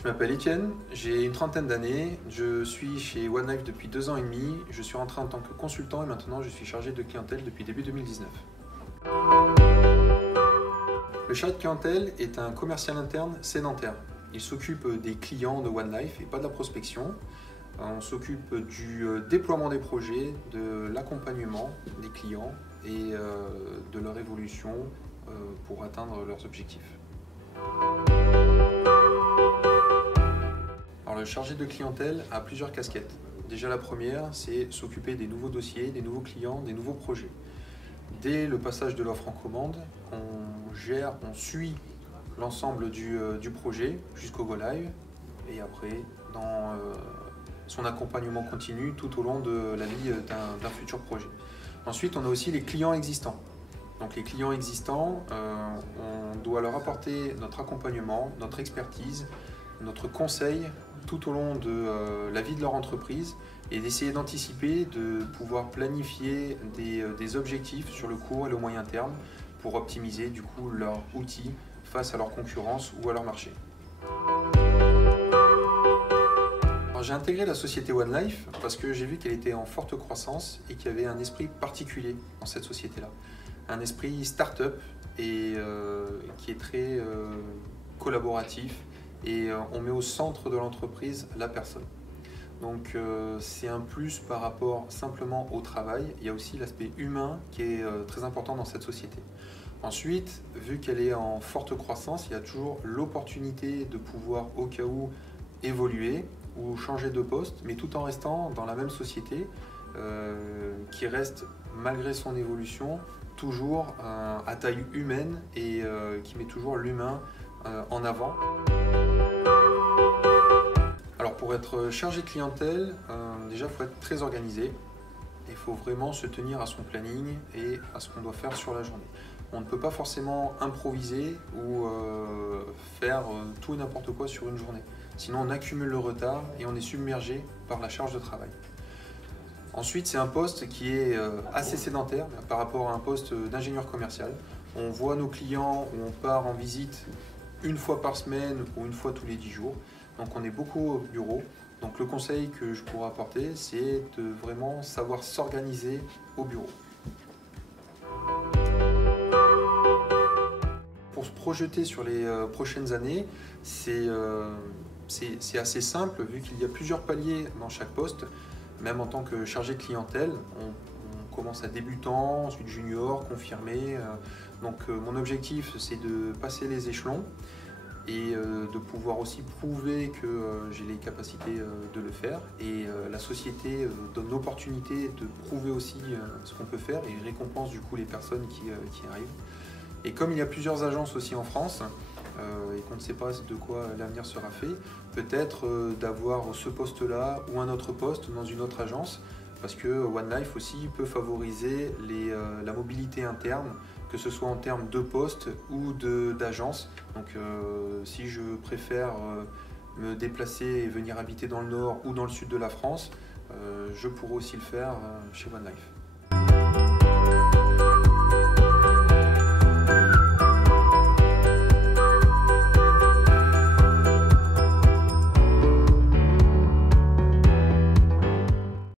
Je m'appelle Étienne, j'ai une trentaine d'années, je suis chez One Life depuis 2 ans et demi, je suis rentré en tant que consultant et maintenant je suis chargé de clientèle depuis début 2019. Le chargé de clientèle est un commercial interne sédentaire. Il s'occupe des clients de One Life et pas de la prospection. On s'occupe du déploiement des projets, de l'accompagnement des clients et de leur évolution pour atteindre leurs objectifs. Alors, le chargé de clientèle a plusieurs casquettes. Déjà la première, c'est s'occuper des nouveaux dossiers, des nouveaux clients, des nouveaux projets. Dès le passage de l'offre en commande, on suit l'ensemble du projet jusqu'au go live et après dans son accompagnement continu tout au long de la vie d'un futur projet. Ensuite, on a aussi les clients existants. Donc les clients existants, on doit leur apporter notre accompagnement, notre expertise, notre conseil tout au long de la vie de leur entreprise et d'essayer d'anticiper, de pouvoir planifier des objectifs sur le court et le moyen terme pour optimiser du coup leurs outils face à leur concurrence ou à leur marché. J'ai intégré la société One Life parce que j'ai vu qu'elle était en forte croissance et qu'il y avait un esprit particulier dans cette société-là. Un esprit start-up et qui est très collaboratif et on met au centre de l'entreprise la personne. Donc c'est un plus par rapport simplement au travail. Il y a aussi l'aspect humain qui est très important dans cette société. Ensuite, vu qu'elle est en forte croissance, il y a toujours l'opportunité de pouvoir au cas où évoluer ou changer de poste, mais tout en restant dans la même société qui reste, malgré son évolution, toujours à taille humaine et qui met toujours l'humain en avant. Alors pour être chargé de clientèle, déjà il faut être très organisé. Il faut vraiment se tenir à son planning et à ce qu'on doit faire sur la journée. On ne peut pas forcément improviser ou faire tout et n'importe quoi sur une journée. Sinon on accumule le retard et on est submergé par la charge de travail. Ensuite, c'est un poste qui est assez sédentaire par rapport à un poste d'ingénieur commercial. On voit nos clients ou on part en visite une fois par semaine ou une fois tous les 10 jours. Donc on est beaucoup au bureau. Donc le conseil que je pourrais apporter, c'est de vraiment savoir s'organiser au bureau. Pour se projeter sur les prochaines années, c'est assez simple vu qu'il y a plusieurs paliers dans chaque poste. Même en tant que chargé de clientèle, on commence à débutant, ensuite junior, confirmé. Donc mon objectif, c'est de passer les échelons et de pouvoir aussi prouver que j'ai les capacités de le faire. Et la société donne l'opportunité de prouver aussi ce qu'on peut faire et récompense du coup les personnes qui arrivent. Et comme il y a plusieurs agences aussi en France, et qu'on ne sait pas de quoi l'avenir sera fait, peut-être d'avoir ce poste-là ou un autre poste dans une autre agence, parce que One Life aussi peut favoriser la mobilité interne, que ce soit en termes de poste ou d'agence. Donc si je préfère me déplacer et venir habiter dans le nord ou dans le sud de la France, je pourrais aussi le faire chez One Life.